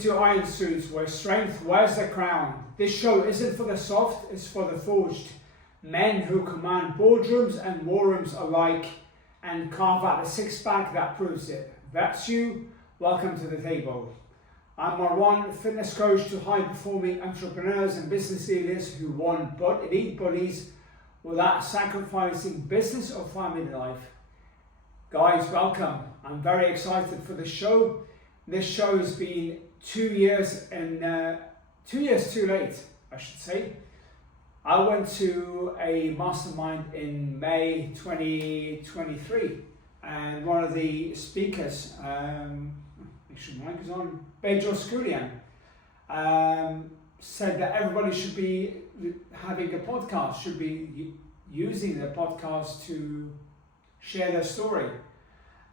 To Iron Suits, where strength wears the crown. This show isn't for the soft, it's for the forged. Men who command boardrooms and war rooms alike and carve out a six-pack that proves it. That's you. Welcome to the table. I'm Marwan, fitness coach to high-performing entrepreneurs and business leaders who want elite bodies without sacrificing business or family life. Guys, welcome. I'm very excited for the show. This show has been 2 years and 2 years too late, I should say. I went to a mastermind in May 2023, and one of the speakers, make sure the mic is on, said that everybody should be having a podcast, should be using the podcast to share their story.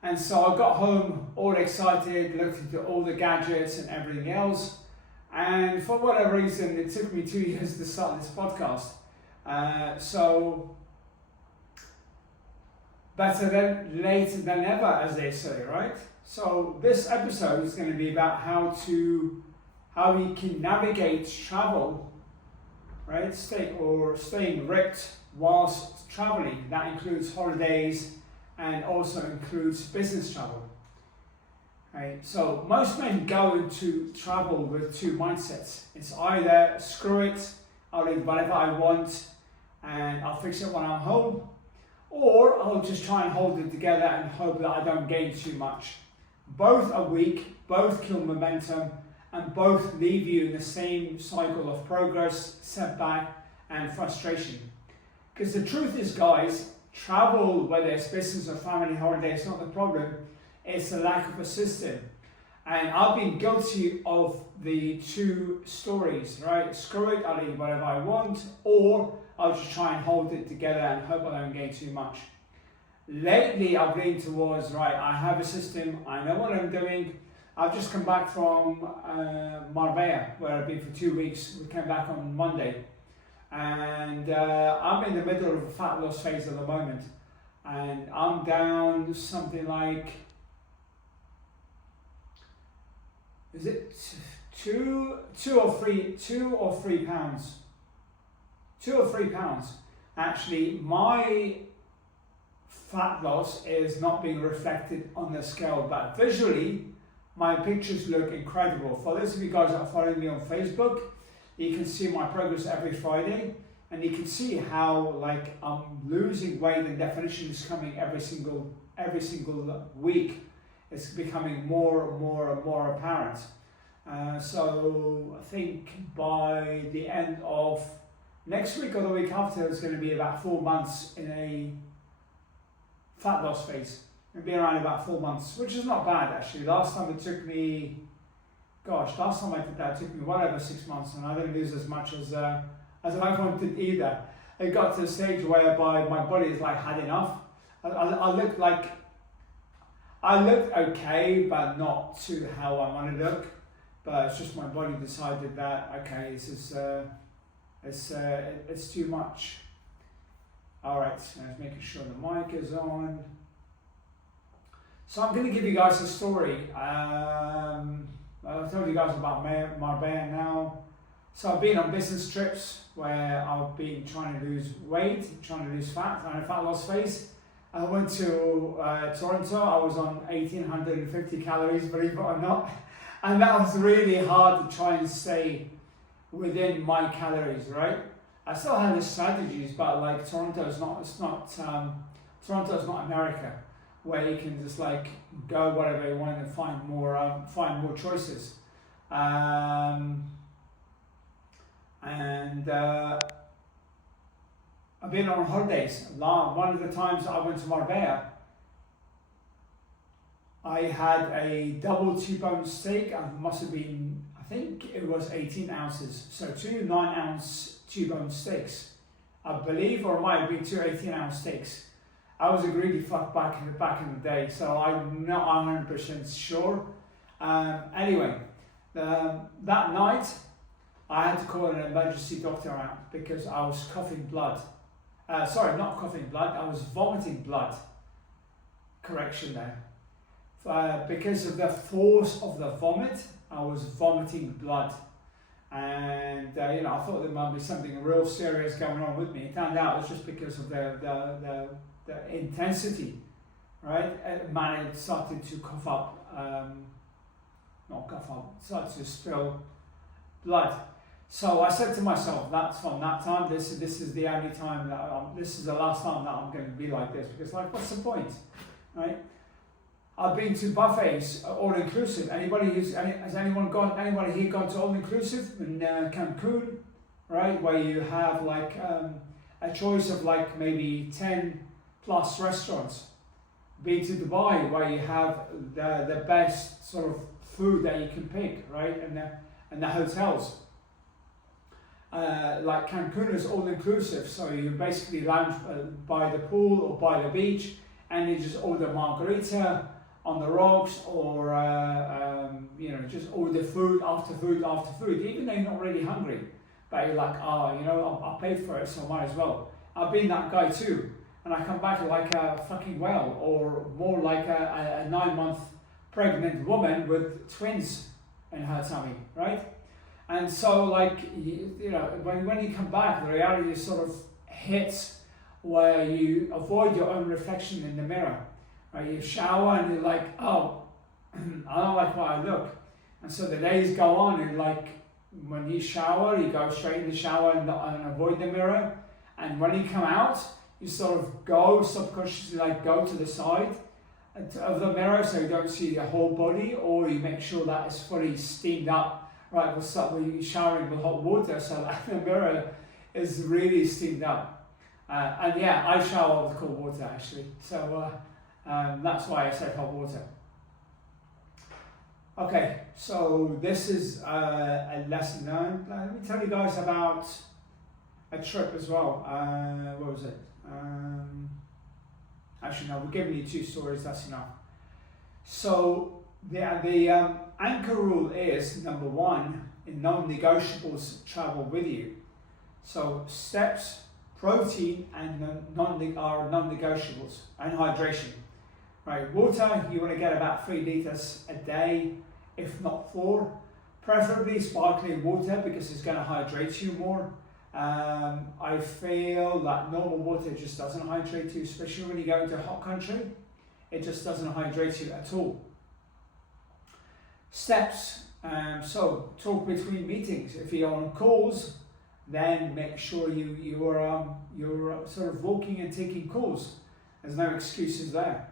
And so I got home all excited, looked into all the gadgets and everything else. And for whatever reason, it took me 2 years to start this podcast. So better than later than ever, as they say, right? So this episode is going to be about how we can navigate travel, right? Staying ripped whilst traveling. That includes holidays, and also includes business travel. Right? So most men go into travel with two mindsets. It's either screw it, I'll eat whatever I want and I'll fix it when I'm home, or I'll just try and hold it together and hope that I don't gain too much. Both are weak, both kill momentum, and both leave you in the same cycle of progress, setback, and frustration. Because the truth is, guys, travel, whether it's business or family holiday, it's not the problem. It's the lack of a system. And I've been guilty of the two stories, right? Screw it, I'll eat whatever I want, or I'll just try and hold it together and hope I don't gain too much. Lately, I've leaned towards, right, I have a system, I know what I'm doing. I've just come back from Marbella, where I've been for 2 weeks. We came back on Monday. And I'm in the middle of a fat loss phase at the moment, and I'm down something like, is it two or three pounds? 2 or 3 pounds. Actually, my fat loss is not being reflected on the scale, but visually, my pictures look incredible. For those of you guys that are following me on Facebook, you can see my progress every Friday, and you can see how I'm losing weight, and definition is coming every single week. It's becoming more and more apparent. So I think by the end of next week or the week after, it's going to be about 4 months in a fat loss phase. It'll be around about 4 months, which is not bad actually. Last time I did that, it took me well over 6 months, and I didn't lose as much as I wanted either. It got to a stage whereby my body is had enough. I looked okay, but not to how I want to look. But it's just my body decided that, okay, this is it's too much. All right, so let's making sure the mic is on. So I'm going to give you guys a story. I've told you guys about Marbella now. So I've been on business trips where I've been trying to lose weight, trying to lose fat, and a fat loss phase. I went to Toronto. I was on 1,850 calories, believe it or not. And that was really hard to try and stay within my calories, right? I still had the strategies, but Toronto's not America, where you can just go whatever you want and find more choices. I've been on holidays. One of the times I went to Marbella, I had a double T-bone steak. I think it was 18 ounces. So 2 9-ounce T-bone steaks, I believe, or it might have been 2 18-ounce steaks. I was a greedy fuck back in the day, so I'm not 100% sure. Anyway, that night I had to call an emergency doctor out because I was coughing blood. Sorry, not coughing blood, I was vomiting blood. Correction there. Because of the force of the vomit, I was vomiting blood. And you know, I thought there might be something real serious going on with me. It turned out it was just because of the intensity, right? Man, it started to cough up, not cough up, started to spill blood. So I said to myself, that's from that time, this is the only time that this is the last time that I'm going to be like this, because like, what's the point, right? I've been to buffets, all inclusive. Has anybody here gone to all inclusive in Cancun, right? Where you have like a choice of like maybe 10 plus restaurants. Been to Dubai, where you have the best sort of food that you can pick, right? And the hotels. Like Cancun is all inclusive, so you basically lounge by the pool or by the beach, and you just order margarita on the rocks, or you know, just order food after food after food, even though you're not really hungry, but you're like, oh, you know, I paid for it, so I might as well. I've been that guy too, and I come back like a fucking whale, or more like a 9-month pregnant woman with twins in her tummy, right? And so, like, you know, when you come back, the reality sort of hits where you avoid your own reflection in the mirror. Right? You shower and you're like, oh, I don't like what I look. And so the days go on, and like, when you shower, you go straight in the shower and avoid the mirror. And when you come out, you sort of go subconsciously, like, go to the side of the mirror so you don't see your whole body, or you make sure that it's fully steamed up. Right, we'll start with you showering with hot water so that the mirror is really steamed up. And yeah, I shower with cold water actually. So that's why I said hot water. Okay, so this is a lesson learned. Let me tell you guys about a trip as well. What was it? Actually, no, we're giving you 2 stories, that's enough. So the anchor rule is, number 1, in non-negotiables travel with you. So steps, protein, and are non-negotiables, and hydration. Right, water, you want to get about 3 liters a day, if not 4. Preferably sparkling water, because it's going to hydrate you more. I feel that normal water just doesn't hydrate you, especially when you go into a hot country. It just doesn't hydrate you at all. Steps, so talk between meetings. If you're on calls, then make sure you're sort of walking and taking calls. There's no excuses there.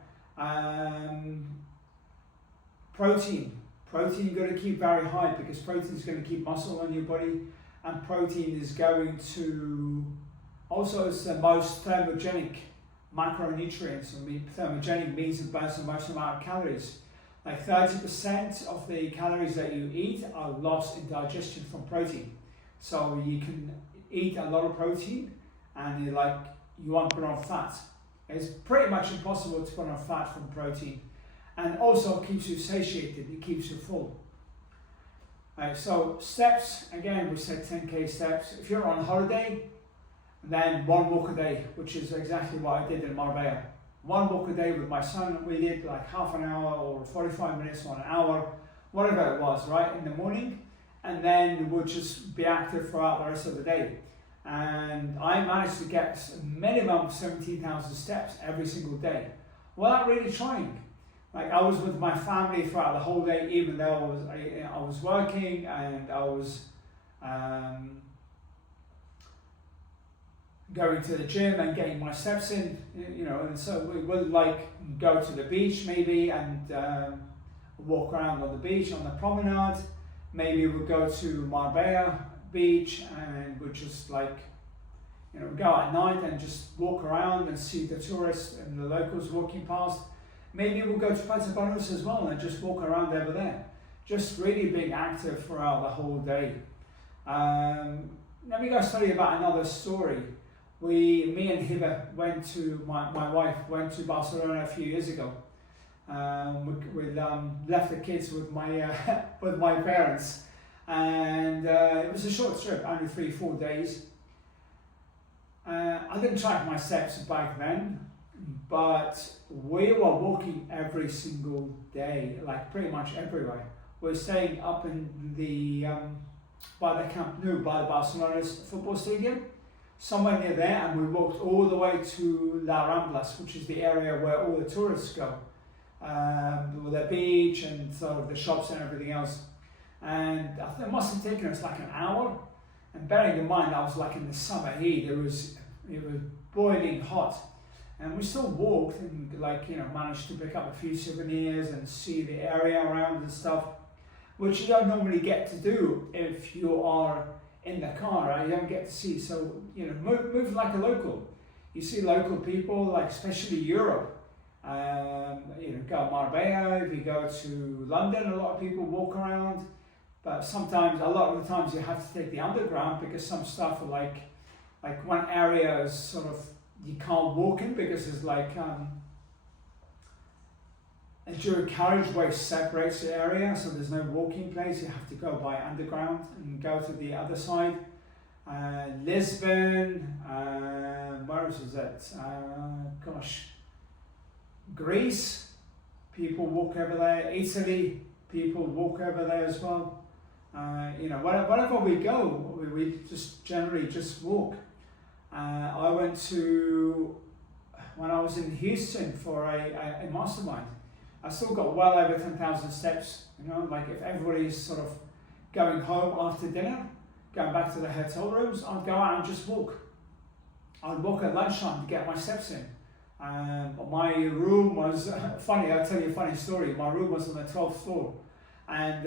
Protein you've got to keep very high, because protein is going to keep muscle on your body, and protein is going to also, it's the most thermogenic macronutrients. I mean, thermogenic means it burns the most amount of calories. Like 30% of the calories that you eat are lost in digestion from protein. So you can eat a lot of protein and you won't put on fat. It's pretty much impossible to put on fat from protein. And also keeps you satiated, it keeps you full. Right, so steps, again we said 10k steps. If you're on holiday, then 1 walk a day, which is exactly what I did in Marbella. 1 walk a day with my son. We did like half an hour or 45 minutes or an hour, whatever it was, right, in the morning. And then we'll just be active throughout the rest of the day. And I managed to get a minimum of 17,000 steps every single day without really trying. Like, I was with my family throughout the whole day, even though I was working and I was going to the gym and getting my steps in, you know. And so we would like go to the beach maybe and walk around on the beach on the promenade. Maybe we'll go to Marbella beach and we'll just like, you know, go at night and just walk around and see the tourists and the locals walking past. Maybe we'll go to Puerto Banús as well and just walk around over there. Just really being active throughout the whole day. Let me go tell you about another story. Me and Hiba my wife went to Barcelona a few years ago. We left the kids with my with my parents, and it was a short trip, only 3-4 days. I didn't track my steps back then, but we were walking every single day, like pretty much everywhere. we're staying up in the by the Camp Nou, by the Barcelona's football stadium, somewhere near there, and we walked all the way to La Ramblas, which is the area where all the tourists go, with the beach and sort of the shops and everything else. And I think it must have taken us like an hour. And bearing in mind, I was like in the summer heat, it was boiling hot. And we still walked and managed to pick up a few souvenirs and see the area around and stuff, which you don't normally get to do if you are in the car, right? You don't get to see. So, move like a local. You see local people, like especially Europe. Go to Marbella, if you go to London, a lot of people walk around. But sometimes, a lot of the times, you have to take the underground because some stuff like one area is sort of, you can't walk in because there's like a dual carriageway separates the area, so there's no walking place. You have to go by underground and go to the other side. Lisbon, where else is that? Greece, people walk over there. Italy, people walk over there as well. Wherever we go, we just generally just walk. I went to, when I was in Houston for a mastermind, I still got well over 10,000 steps. If everybody's sort of going home after dinner, going back to the hotel rooms, I'd go out and just walk. I'd walk at lunchtime to get my steps in. My room was, funny, I'll tell you a funny story. My room was on the 12th floor. And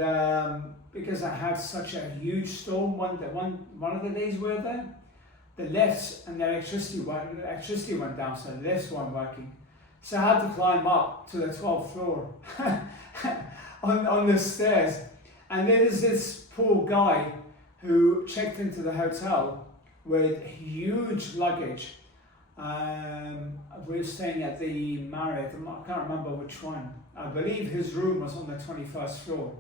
because I had such a huge storm one of the days we were there, the lifts and the electricity went down, so the lifts weren't working. So I had to climb up to the 12th floor on the stairs. And there's this poor guy who checked into the hotel with huge luggage. We were staying at the Marriott, I can't remember which one. I believe his room was on the 21st floor.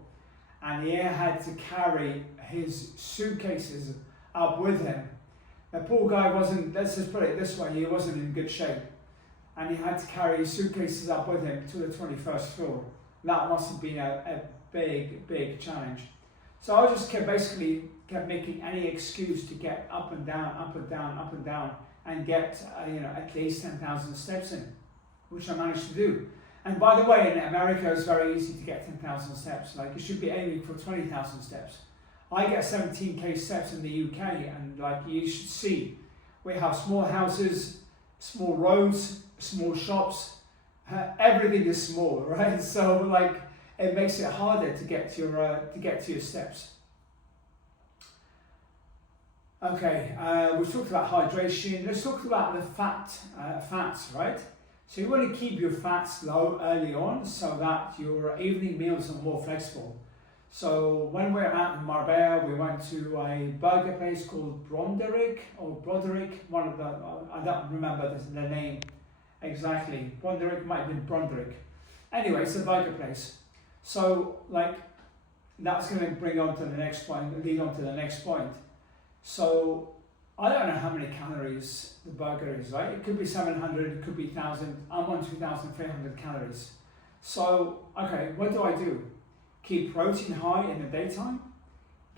And he had to carry his suitcases up with him. The poor guy wasn't, let's just put it this way, he wasn't in good shape. And he had to carry his suitcases up with him to the 21st floor. That must have been a big, big challenge. So I just kept making any excuse to get up and down, up and down, up and down, and get at least 10,000 steps in, which I managed to do. And by the way, in America, it's very easy to get 10,000 steps. Like, you should be aiming for 20,000 steps. I get 17k steps in the UK, and you should see, we have small houses, small roads, small shops. Everything is small, right? So it makes it harder to get to your steps. Okay, we've talked about hydration. Let's talk about the fats, right? So you want to keep your fats low early on so that your evening meals are more flexible. So when we were out in Marbella, we went to a burger place called Broderick, one of the, I don't remember the name exactly. Broderick, might have been Broderick. Anyway, it's a burger place. So that's going to lead on to the next point. So I don't know how many calories the burger is, right? It could be 700, it could be 1,000. I'm on 2,300 calories. So, okay, what do? Keep protein high in the daytime,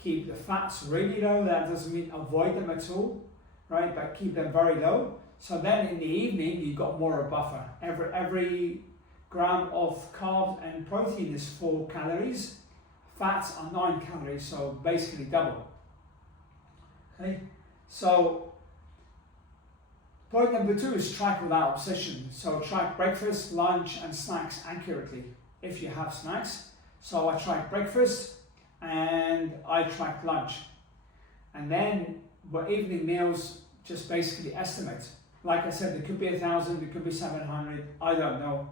keep the fats really low. That doesn't mean avoid them at all, right? But keep them very low. So then in the evening, you've got more of a buffer. Every gram of carb and protein is 4 calories. Fats are 9 calories, so basically double. Okay, so point number 2 is track without obsession. So track breakfast, lunch, and snacks accurately if you have snacks. So I track breakfast and I track lunch. And then what evening meals, just basically estimate. Like I said, it could be 1,000, it could be 700, I don't know.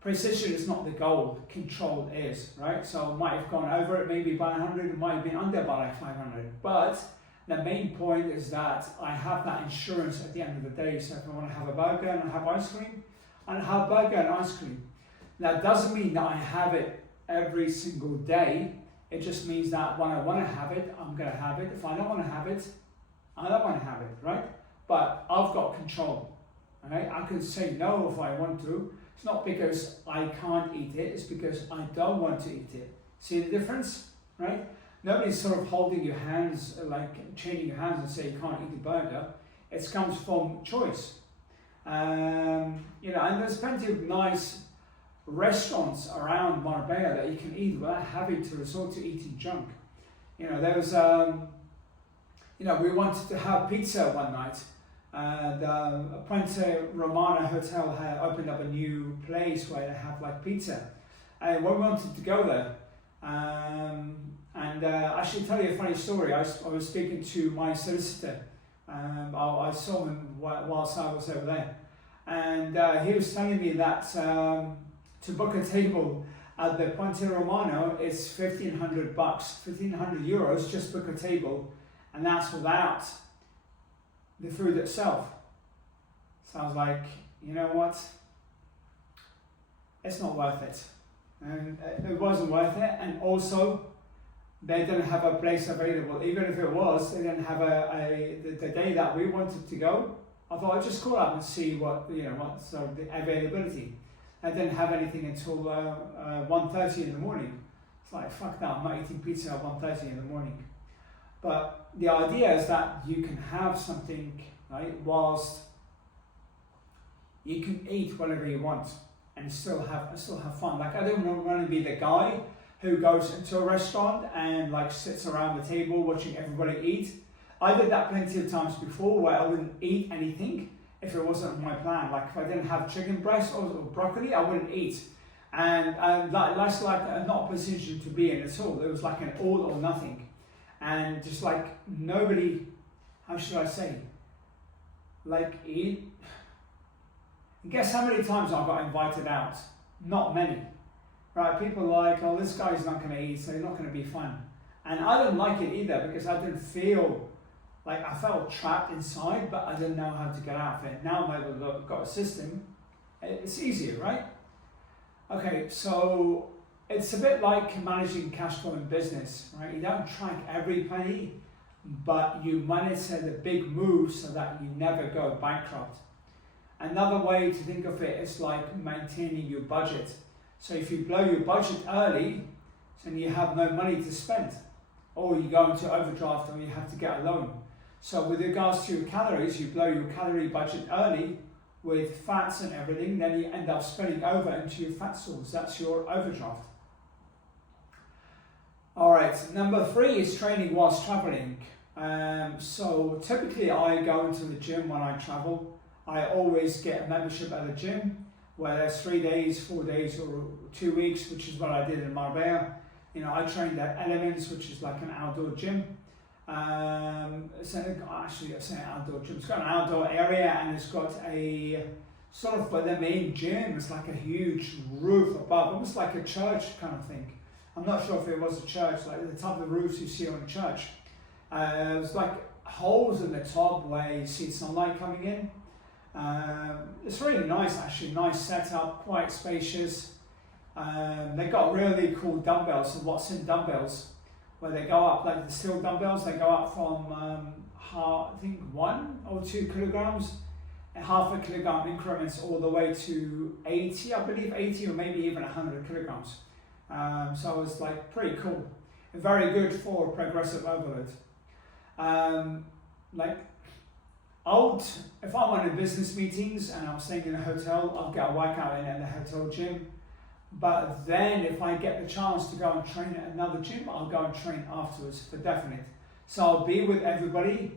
Precision is not the goal, control is, right? So it might have gone over it maybe by 100, it might have been under by 500. But the main point is that I have that insurance at the end of the day. So if I want to have a burger and I have ice cream, and have burger and ice cream. That doesn't mean that I have it every single day. It just means that when I want to have it, I'm going to have it. If I don't want to have it, I don't want to have it, right? But I've got control. Right? I can say no if I want to. It's not because I can't eat it, it's because I don't want to eat it. See the difference, right? Nobody's sort of holding your hands, like chaining your hands and say you can't eat the burger. It comes from choice. You know, and there's plenty of nice restaurants around Marbella that you can eat without having to resort to eating junk. You know, there was, you know, we wanted to have pizza one night. The Puente Romana Hotel had opened up a new place where they have like pizza. And we wanted to go there. I should tell you a funny story. I was speaking to my solicitor. I saw him whilst I was over there. And he was telling me that to book a table at the Puente Romano is $1,500, 1,500 euros, just book a table. And that's without the food itself. Sounds like, you know what? It's not worth it. And it wasn't worth it. And also, they didn't have a place available. Even if it was, they didn't have the day that we wanted to go. I thought I'd just call up and see what, you know, what sort of the availability. I didn't have anything until 1:30 in the morning. It's like, fuck that, I'm not eating pizza at 1:30 in the morning. But the idea is that you can have something, right, whilst you can eat whatever you want and still have fun. Like, I don't want to be the guy who goes into a restaurant and like sits around the table watching everybody eat. I did that plenty of times before where I wouldn't eat anything if it wasn't on my plan. Like if I didn't have chicken breast or broccoli, I wouldn't eat. And that's like not a position to be in at all. It was like an all or nothing. And just like nobody, how should I say, like eat. Guess how many times I got invited out? Not many. Right, people are like, oh, this guy's not going to eat, so it's not going to be fun. And I didn't like it either because I didn't feel, like I felt trapped inside, but I didn't know how to get out of it. Now I've got a system, it's easier, right? Okay, so it's a bit like managing cash flow in business, right? You don't track every penny, but you monitor the big moves so that you never go bankrupt. Another way to think of it is like maintaining your budget. So if you blow your budget early, then you have no money to spend, or you go into overdraft or you have to get a loan. So with regards to your calories, you blow your calorie budget early with fats and everything, then you end up spilling over into your fat stores. That's your overdraft. All right, number 3 is training whilst traveling. So typically I go into the gym when I travel. I always get a membership at the gym, whether it's 3 days, 4 days, or 2 weeks, which is what I did in Marbella. You know, I trained at Elements, which is like an outdoor gym. So actually, I say outdoor gym. It's got an outdoor area and it's got a sort of, but the main gym is like a huge roof above, almost like a church kind of thing. I'm not sure if it was a church, like the type of roofs you see on a church. There's like holes in the top where you see sunlight coming in. It's really nice, actually, nice setup, quite spacious. They got really cool dumbbells, so Watson dumbbells, where they go up, like the steel dumbbells, they go up from I think 1 or 2 kilograms, half a kilogram increments all the way to 80, I believe 80 or maybe even 100 kilograms. So it's like pretty cool, very good for progressive overload. Like if I'm on business meetings and I'm staying in a hotel, I'll get a workout in the hotel gym. But then if I get the chance to go and train at another gym, I'll go and train afterwards for definite. So I'll be with everybody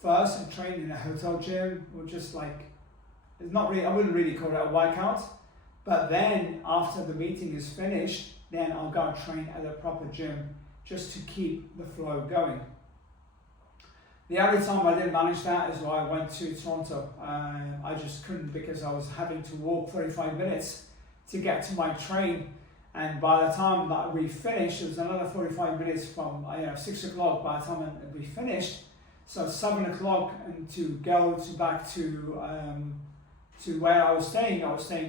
first and train in a hotel gym, or just like, it's not really, I wouldn't really call it a workout. But then after the meeting is finished, then I'll go and train at a proper gym just to keep the flow going. The only time I didn't manage that is when I went to Toronto. I just couldn't because I was having to walk 35 minutes to get to my train, and by the time that we finished, it was another 45 minutes from 6 o'clock by the time we finished. So 7 o'clock, and to go back to where I was staying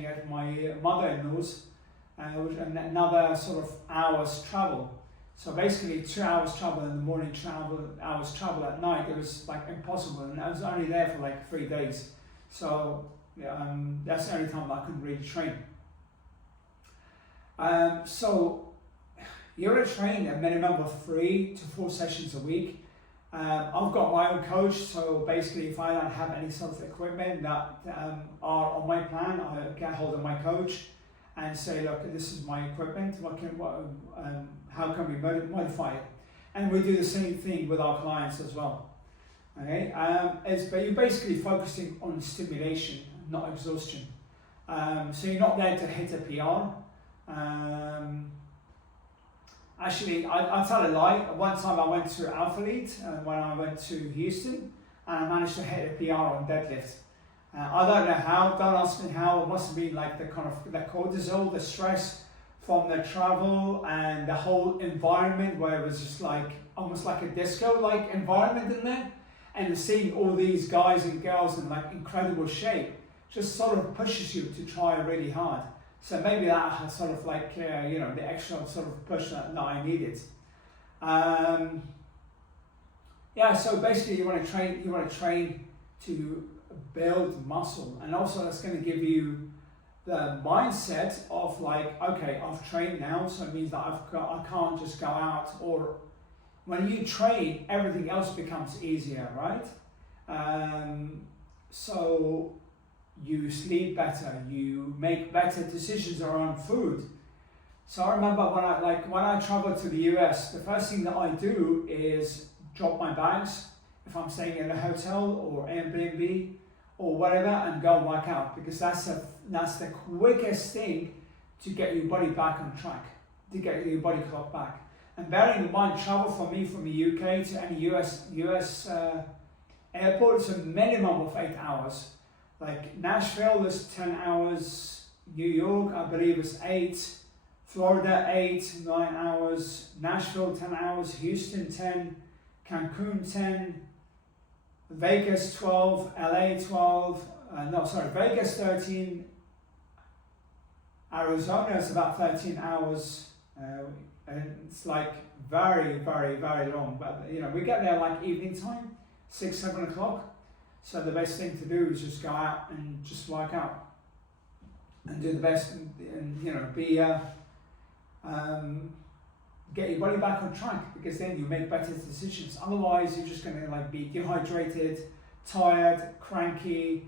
at my mother-in-law's, and another sort of hour's travel. So basically 2 hours travel in the morning, hours travel at night. It was like impossible, and I was only there for like 3 days. So that's the only time that I couldn't really train. So you're going to train a minimum of 3 to 4 sessions a week. I've got my own coach, so basically if I don't have any sort of equipment that are on my plan, I get hold of my coach and say, look, this is my equipment, how can we modify it? And we do the same thing with our clients as well. Okay, but you're basically focusing on stimulation, not exhaustion. So you're not there to hit a PR. Actually, I'll tell a lie. One time I went to Alpha Lead when I went to Houston, and I managed to hit a PR on deadlift. I don't know how, don't ask me how. It must have been like the kind of the cortisol, the stress from the travel and the whole environment where it was just like almost like a disco-like environment in there. And seeing all these guys and girls in like incredible shape just sort of pushes you to try really hard. So maybe that has sort of like, the extra sort of push that I needed. So basically you want to train to build muscle, and also that's going to give you the mindset of like, okay, I've trained now, so it means that I can't just go out. Or when you train, everything else becomes easier, right? So you sleep better, you make better decisions around food. So I remember when I travel to the US, the first thing that I do is drop my bags if I'm staying in a hotel or Airbnb or whatever, and go and work out, because that's the quickest thing to get your body back on track, to get your body clock back. And bearing in mind, travel for me from the UK to any US airport is a minimum of 8 hours. Like Nashville is 10 hours, New York I believe is 8, Florida 8, 9 hours, Nashville 10 hours, Houston 10, Cancun 10, Vegas 12, LA 12, Vegas 13, Arizona is about 13 hours, and it's like very, very, very long. But we get there like evening time, 6, 7 o'clock. So the best thing to do is just go out and just work out and do the best, and get your body back on track, because then you make better decisions. Otherwise, you're just going to like be dehydrated, tired, cranky.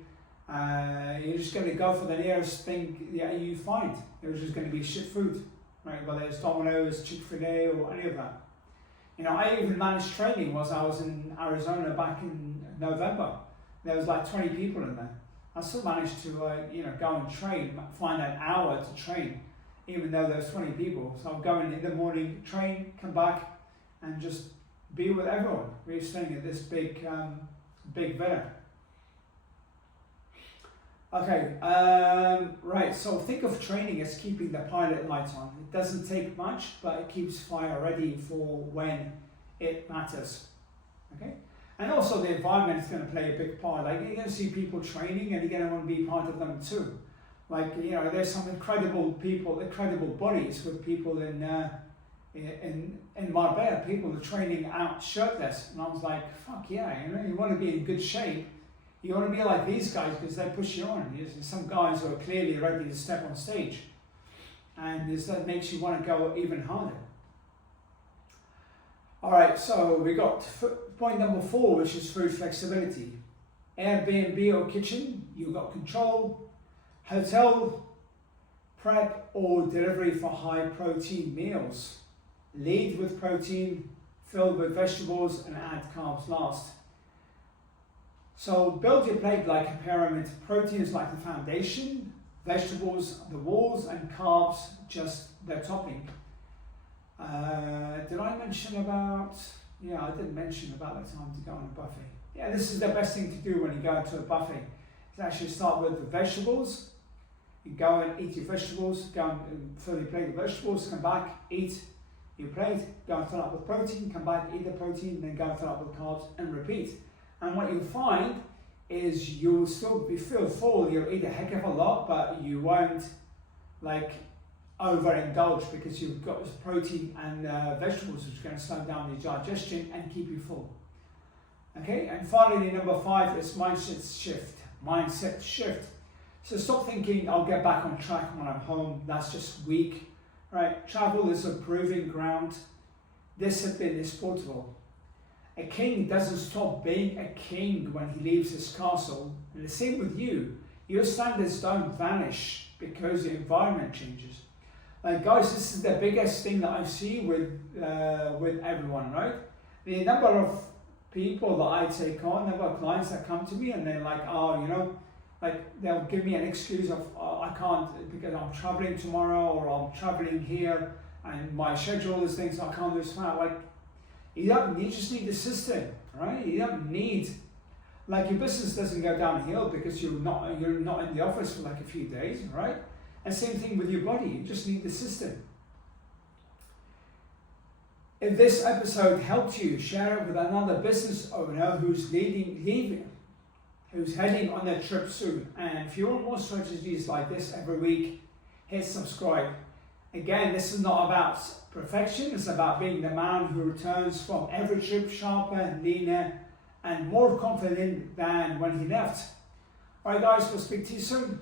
You're just going to go for the nearest thing you find. There's just going to be shit food, right? Whether it's Domino's, Chick-fil-A, or any of that. I even managed training whilst I was in Arizona back in November. There was like 20 people in there. I still managed to go and train, find an hour to train, even though there was 20 people. So I'm going in the morning, train, come back, and just be with everyone. We're staying at this big villa. Okay, right, so think of training as keeping the pilot light on. It doesn't take much, but it keeps fire ready for when it matters, okay? And also the environment is going to play a big part. Like, you're going to see people training and you're going to want to be part of them too. Like, there's some incredible people, incredible bodies with people in Marbella, people are training out shirtless. And I was like, fuck yeah, you want to be in good shape. You want to be like these guys because they push you on. There's some guys who are clearly ready to step on stage. And that makes you want to go even harder. All right, so we got point number 4, which is food flexibility. Airbnb or kitchen, you've got control. Hotel, prep or delivery for high protein meals. Lead with protein, fill with vegetables, and add carbs last. So build your plate like a pyramid. Protein is like the foundation, vegetables the walls, and carbs just the topping. Did I mention about, I did mention about the time to go on a buffet. Yeah, this is the best thing to do when you go to a buffet. Is actually start with the vegetables. You go and eat your vegetables, go and fill your plate with vegetables, come back, eat your plate, go and fill up with protein, come back, eat the protein, then go and fill up with carbs, and repeat. And what you'll find is you'll still feel full, you'll eat a heck of a lot, but you won't like overindulge because you've got this protein and vegetables which are going to slow down your digestion and keep you full. Okay, and finally number 5 is mindset shift. Mindset shift. So stop thinking I'll get back on track when I'm home. That's just weak. right? Travel is a proving ground. Discipline is portable. A king doesn't stop being a king when he leaves his castle. And the same with you. Your standards don't vanish because the environment changes. Like guys, this is the biggest thing that I see with everyone, right? The number of people that I take on, number of clients that come to me and they're like, oh, you know, like they'll give me an excuse of I can't because I'm traveling tomorrow or I'm traveling here and my schedule is things I can't do this now. Like you just need the system, right? You don't need, like your business doesn't go downhill because you're not in the office for like a few days, right? And same thing with your body, you just need the system. If this episode helped you, share it with another business owner who's who's heading on a trip soon. And if you want more strategies like this every week, hit subscribe. Again, this is not about perfection, it's about being the man who returns from every trip sharper, leaner, and more confident than when he left. Alright guys, we'll speak to you soon.